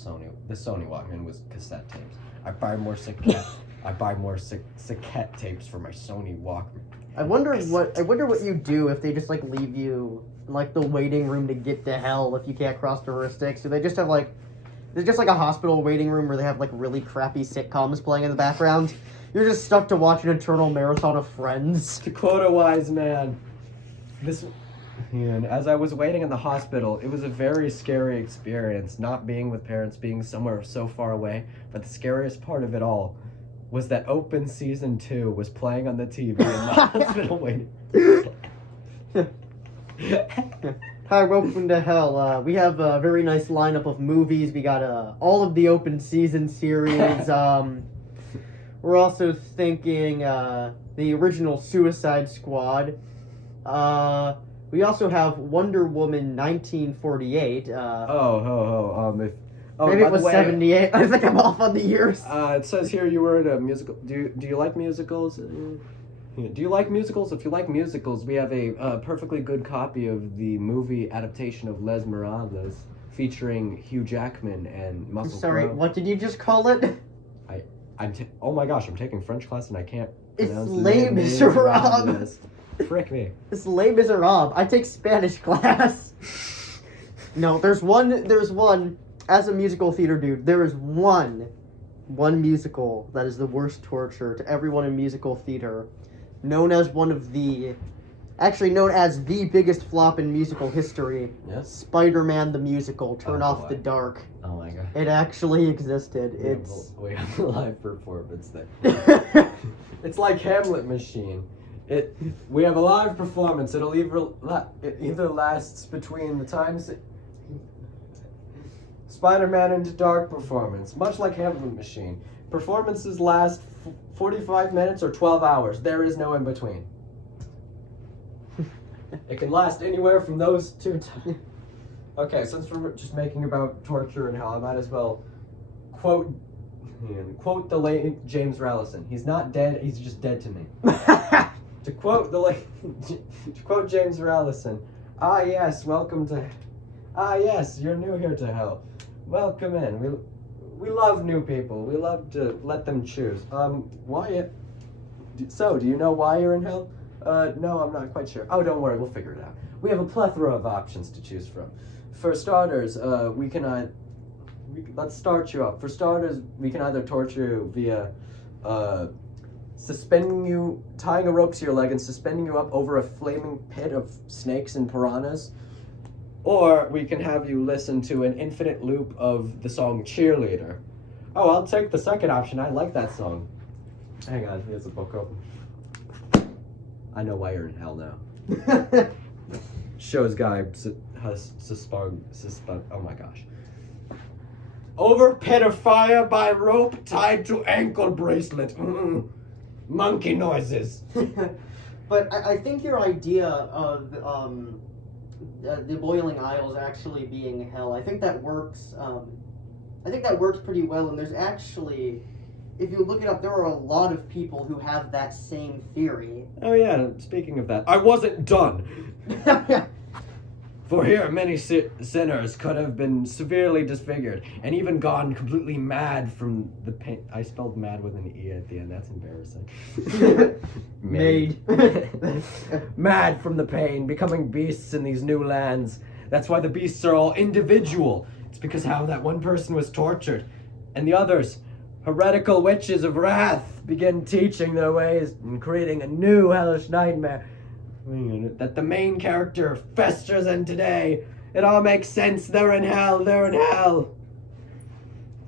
Sony Walkman was cassette tapes. I buy more cassette tapes for my Sony Walkman. I wonder what you do if they just leave you in the waiting room to get to hell if you can't cross the river Styx. Do they just have there's just a hospital waiting room where they have really crappy sitcoms playing in the background? You're just stuck to watch an eternal marathon of Friends. To quote a wise man, and as I was waiting in the hospital, it was a very scary experience, not being with parents, being somewhere so far away. But the scariest part of it all was that Open Season 2 was playing on the TV in the hospital waiting. Hi, welcome to hell. We have a very nice lineup of movies. We got all of the Open Season series. We're also thinking the original Suicide Squad. We also have Wonder Woman 1948. Maybe it was 78. I think I'm off on the years. It says here you were in a musical. Do you like musicals? Do you like musicals? If you like musicals, we have a perfectly good copy of the movie adaptation of Les Miserables featuring Hugh Jackman and Russell Crowe. Sorry, what did you just call it? Oh my gosh, I'm taking French class and I can't pronounce Les Miserables. Frick me. It's Les Miserables. I take Spanish class. No, there's one. As a musical theater dude, there is one musical that is the worst torture to everyone in musical theater, known as the biggest flop in musical history. Yes. Spider-Man the Musical. Turn off the dark. Oh my god. It actually existed. We have a live performance there. It's like Hamlet Machine. We have a live performance. It either lasts between the times Spider-Man Into Dark performance, much like Hamlet Machine. Performances last 45 minutes or 12 hours. There is no in between. It can last anywhere from those two times. Okay, since we're just making about torture and hell, I might as well quote the late James Rallison. He's not dead, he's just dead to me. To quote James Rallison, yes, you're new here to hell. Welcome in. We love new people. We love to let them choose. Wyatt, so do you know why you're in hell? No, I'm not quite sure. Oh, don't worry, we'll figure it out. We have a plethora of options to choose from. For starters, let's start you up. For starters, we can either torture you via tying a rope to your leg and suspending you up over a flaming pit of snakes and piranhas. Or we can have you listen to an infinite loop of the song Cheerleader. Oh, I'll take the second option. I like that song. Hang on, here's a book open. I know why you're in hell now. Shows guy oh my gosh. Over pit of fire by rope tied to ankle bracelet. Monkey noises. But I think your idea of the Boiling Isles actually being hell, I think that works. I think that works pretty well. And there's actually, if you look it up, there are a lot of people who have that same theory. Oh yeah. Speaking of that, I wasn't done. For here, many sinners could have been severely disfigured and even gone completely mad from the pain. I spelled mad with an E at the end. That's embarrassing. Made. Mad from the pain, becoming beasts in these new lands. That's why the beasts are all individual. It's because how that one person was tortured. And the others, heretical witches of wrath, begin teaching their ways and creating a new hellish nightmare that the main character festers in today. It all makes sense. They're in hell. They're in hell.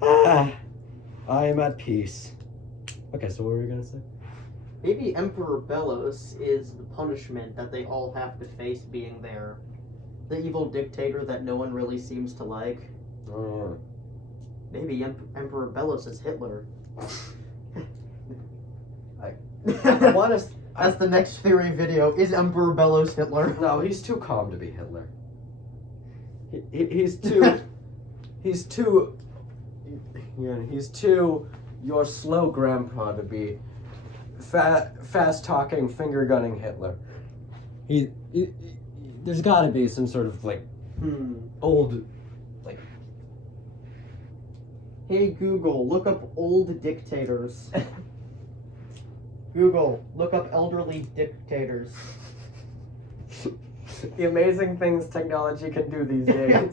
I am at peace. Okay, so what were we gonna say? Maybe Emperor Bellows is the punishment that they all have to face being there. The evil dictator that no one really seems to like. Oh, Maybe Emperor Bellows is Hitler. I want to... That's the next theory video. Is Emperor Bellows Hitler? No, he's too calm to be Hitler. He's too... he's too... Yeah, he's too... your slow grandpa to be fast-talking, finger-gunning Hitler. There's gotta be some sort of, like, old... like... Hey Google, look up old dictators. Google, look up elderly dictators. The amazing things technology can do these days.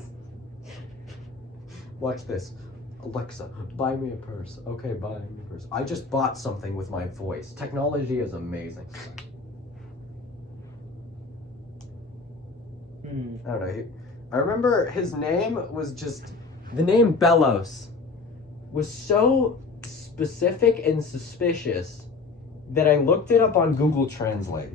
Watch this. Alexa, buy me a purse. Okay, buy me a purse. I just bought something with my voice. Technology is amazing. I don't know. I remember his name was just... the name Bellows was so specific and suspicious that I looked it up on Google Translate.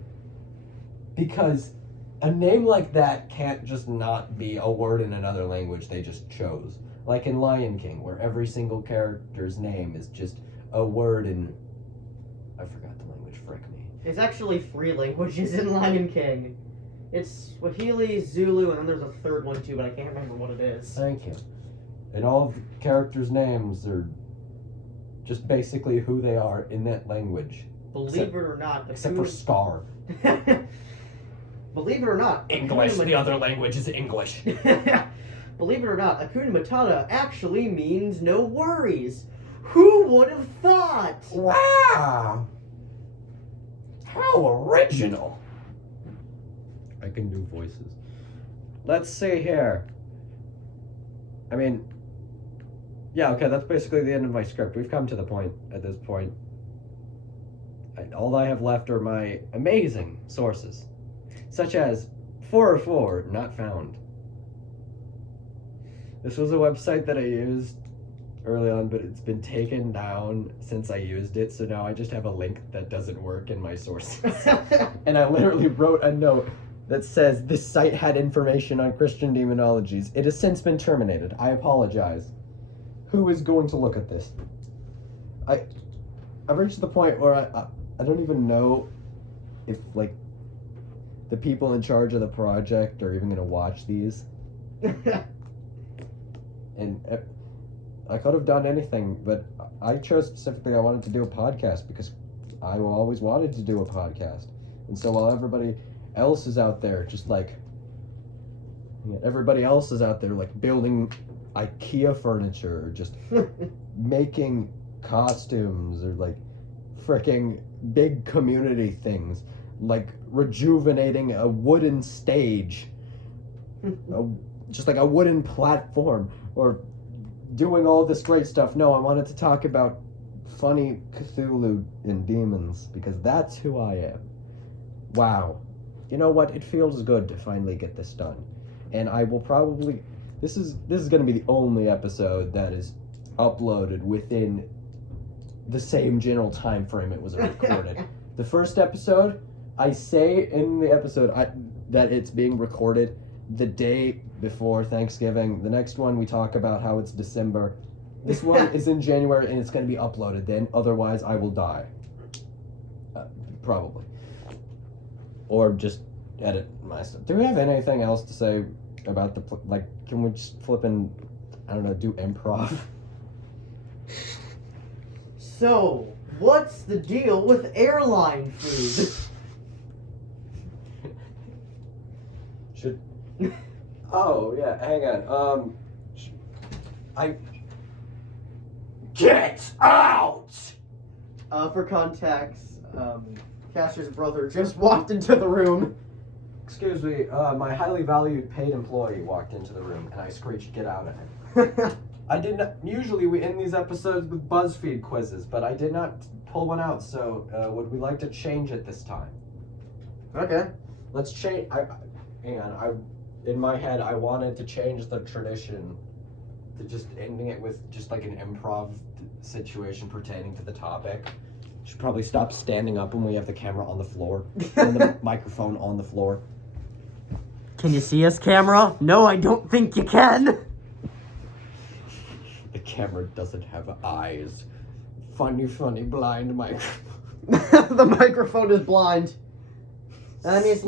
Because a name like that can't just not be a word in another language they just chose. Like in Lion King, where every single character's name is just a word in... I forgot the language, frick me. It's actually 3 languages in Lion King. It's Swahili, Zulu, and then there's a third one too, but I can't remember what it is. Thank you. And all of the characters' names are just basically who they are in that language. Believe it or not, except for Scar. Believe it or not, English. The other language is English. Believe it or not, Hakuna Matata actually means no worries. Who would have thought? Wow! How original! I can do voices. Let's see here. I mean, yeah, okay, that's basically the end of my script. We've come to the point at this point. All I have left are my amazing sources, such as 404 not found. This was a website that I used early on, but it's been taken down since I used it, so now I just have a link that doesn't work in my sources. And I literally wrote a note that says, this site had information on Christian demonologies. It has since been terminated. I apologize. Who is going to look at this? I've reached the point where I don't even know if, like, the people in charge of the project are even going to watch these. And I could have done anything, but I chose specifically I wanted to do a podcast because I always wanted to do a podcast. And so while everybody else is out there just like, everybody else is out there like building IKEA furniture or just making costumes or like freaking big community things, like rejuvenating a wooden stage, just like a wooden platform, or doing all this great stuff. No, I wanted to talk about funny Cthulhu and demons because that's who I am. Wow. You know what? It feels good to finally get this done. And I will probably... This is going to be the only episode that is uploaded within the same general time frame it was recorded. The first episode, I say in the episode that it's being recorded the day before Thanksgiving. The next one we talk about how it's December. This one is in January and it's going to be uploaded then. Otherwise, I will die. Probably. Or just edit my stuff. Do we have anything else to say about the... Like, can we just flip and, I don't know, do improv? So, what's the deal with airline food? Should... Oh, yeah, hang on. Get out! For context, Caster's brother just walked into the room. Excuse me, my highly valued paid employee walked into the room and I screeched, get out at him. I did not, usually we end these episodes with BuzzFeed quizzes, but I did not pull one out, so would we like to change it this time? Okay. Let's change, hang on, in my head I wanted to change the tradition to just ending it with just like an improv situation pertaining to the topic. Should probably stop standing up when we have the camera on the floor and the microphone on the floor. Can you see us, camera? No, I don't think you can. The camera doesn't have eyes. Funny blind microphone. The microphone is blind. I mean, at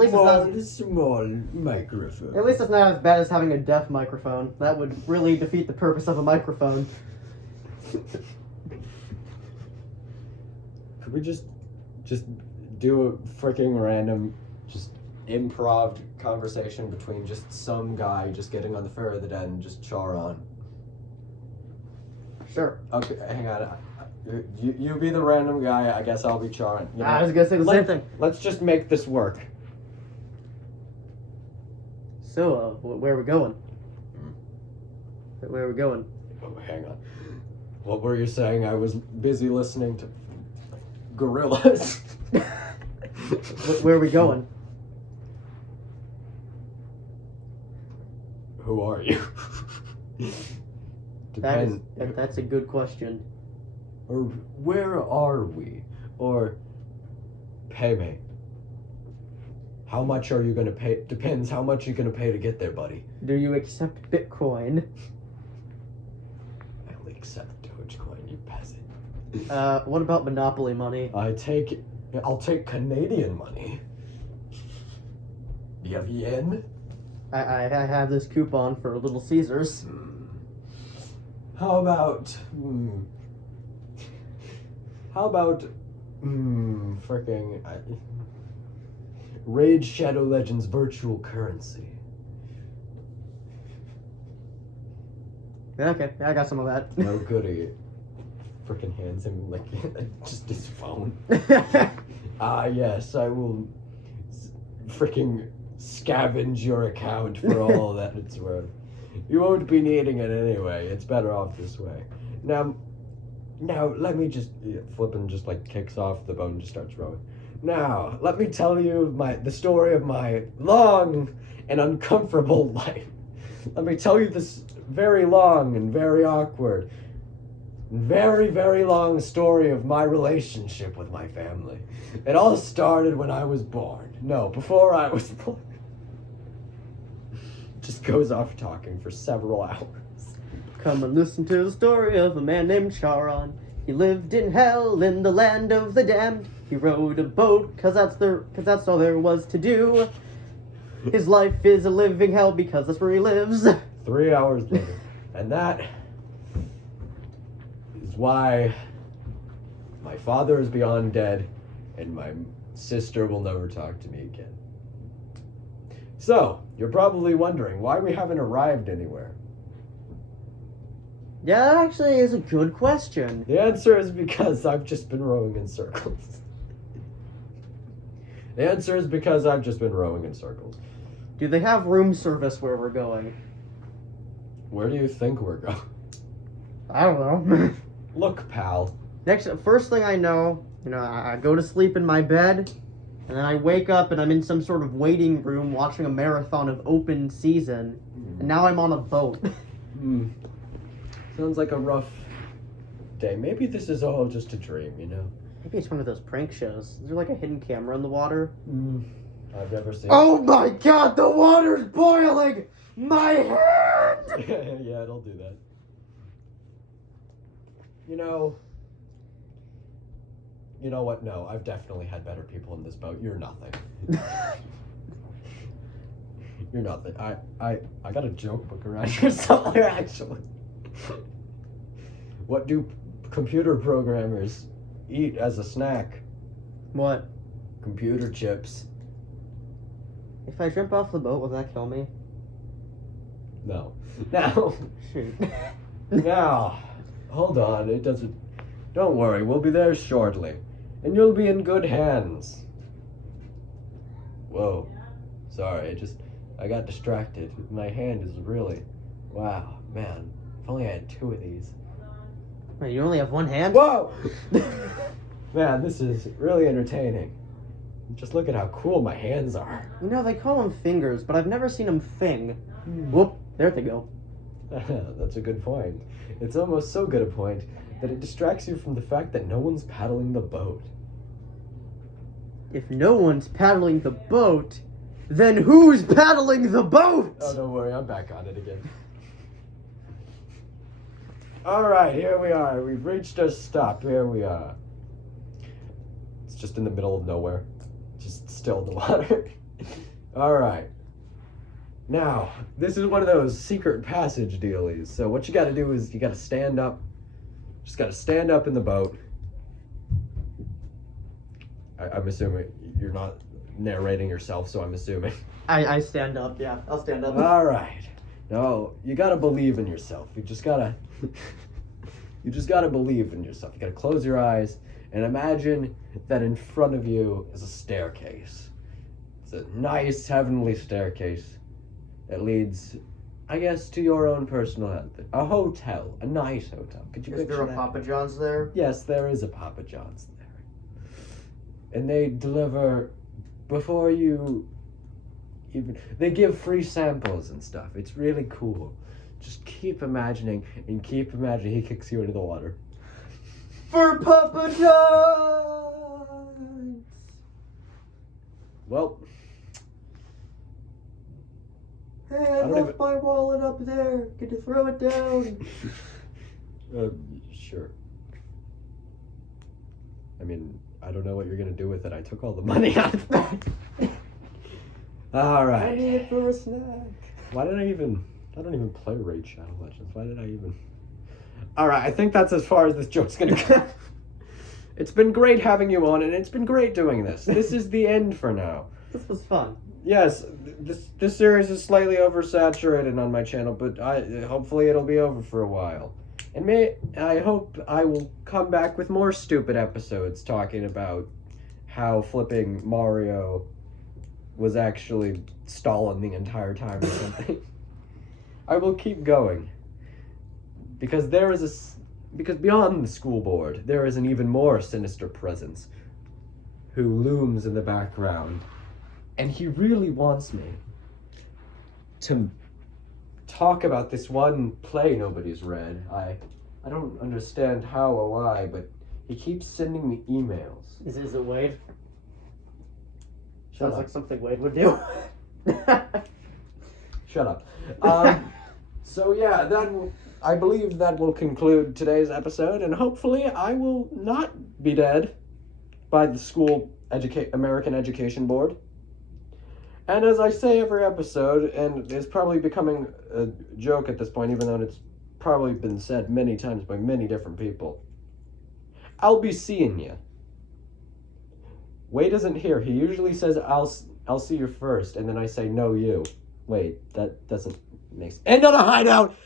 least small microphone. At least it's not as bad as having a deaf microphone. That would really defeat the purpose of a microphone. Could we just do a freaking random, just improv conversation between just some guy just getting on the Fair of the Dead and just char on? Sure. Okay, hang on. You be the random guy. I guess I'll be charing. You know? I was gonna say the same thing. Let's just make this work. So, where are we going? Where are we going? Oh, hang on. What were you saying? I was busy listening to gorillas. Where are we going? Who are you? That's a good question. Or where are we? Or pay me. How much are you gonna pay? Depends how much you're gonna pay to get there, buddy. Do you accept Bitcoin? I only accept Dogecoin, you peasant. What about Monopoly money? I'll take Canadian money. Do you have yen? I have this coupon for Little Caesars. How about freaking Raid Shadow Legends virtual currency? Okay, I got some of that. No goodie. Freaking hands him like just his phone. Yes, I will freaking scavenge your account for all that it's worth. You won't be needing it anyway. It's better off this way. Now let me just Flippin' just like kicks off the boat and just starts rowing. Now let me tell you the story of my long and uncomfortable life. Let me tell you this very long and very awkward Very, very long story of my relationship with my family. It all started when I was born. No, before I was born. Just goes off talking for several hours. Come and listen to the story of a man named Charon. He lived in hell in the land of the damned. He rowed a boat cause that's all there was to do. His life is a living hell because that's where he lives. 3 hours later. And that is why my father is beyond dead and my sister will never talk to me again. So, you're probably wondering why we haven't arrived anywhere. Yeah, that actually is a good question. The answer is because I've just been rowing in circles. The answer is because I've just been rowing in circles. Do they have room service where we're going? Where do you think we're going? I don't know. Look, pal. First thing I know, I go to sleep in my bed, and then I wake up and I'm in some sort of waiting room watching a marathon of Open Season, and now I'm on a boat. Sounds like a rough day. Maybe this is all just a dream, Maybe it's one of those prank shows. Is there like a hidden camera in the water? I've never seen Oh my god, the water's boiling! My hand! Yeah, it'll do that. You know what? No, I've definitely had better people in this boat. You're nothing. You're nothing. I got a joke book around here somewhere, actually. What do computer programmers eat as a snack? What? Computer chips. If I jump off the boat, will that kill me? No. Now. Shoot. Now. Hold on. It doesn't. Don't worry. We'll be there shortly. And you'll be in good hands. Whoa. Sorry. I got distracted. My hand is really. Wow. Man. If only I had 2 of these. Wait, you only have one hand? Whoa! Man, this is really entertaining. Just look at how cool my hands are. They call them fingers, but I've never seen them fing. Whoop, there they go. That's a good point. It's almost so good a point that it distracts you from the fact that no one's paddling the boat. If no one's paddling the boat, then who's paddling the boat? Oh, don't worry, I'm back on it again. Alright, here we are. We've reached a stop. Here we are. It's just in the middle of nowhere. Just still in the water. Alright. Now, this is one of those secret passage dealies. So what you gotta do is you gotta stand up. Just gotta stand up in the boat. I'm assuming you're not narrating yourself, so I'm assuming. I stand up, yeah. I'll stand up. Alright. No, you gotta believe in yourself. You just gotta believe in yourself. You gotta close your eyes and imagine that in front of you is a staircase. It's a nice heavenly staircase that leads, I guess, to your own personal health. A hotel, a nice hotel. Could you Is picture there a that? Papa John's there? Yes, there is a Papa John's there. And they deliver before you even. They give free samples and stuff. It's really cool. Just keep imagining and keep imagining. He kicks you into the water. For Papa John's! Well. Hey, I left my wallet up there. Could you throw it down? Sure. I mean, I don't know what you're gonna do with it. I took all the money out of it. Alright. I need it for a snack. I don't even play Raid Shadow Legends. Why did I even... Alright, I think that's as far as this joke's gonna go. It's been great having you on, and it's been great doing this. This is the end for now. This was fun. Yes, this series is slightly oversaturated on my channel, but hopefully it'll be over for a while. And I hope I will come back with more stupid episodes talking about how flipping Mario was actually stalling the entire time or something. I will keep going. Because because beyond the school board, there is an even more sinister presence who looms in the background. And he really wants me to talk about this one play nobody's read. I I don't understand how or why, but he keeps sending me emails. Is it Wade? Shut Sounds up. like something Wade would do. Shut up. So yeah, I believe that will conclude today's episode, and hopefully I will not be dead by the school American Education Board. And as I say every episode, and it's probably becoming a joke at this point, even though it's probably been said many times by many different people, I'll be seeing you. Wade isn't here. He usually says, I'll see you first, and then I say, no, you. Wait, that doesn't make sense. End of the hideout!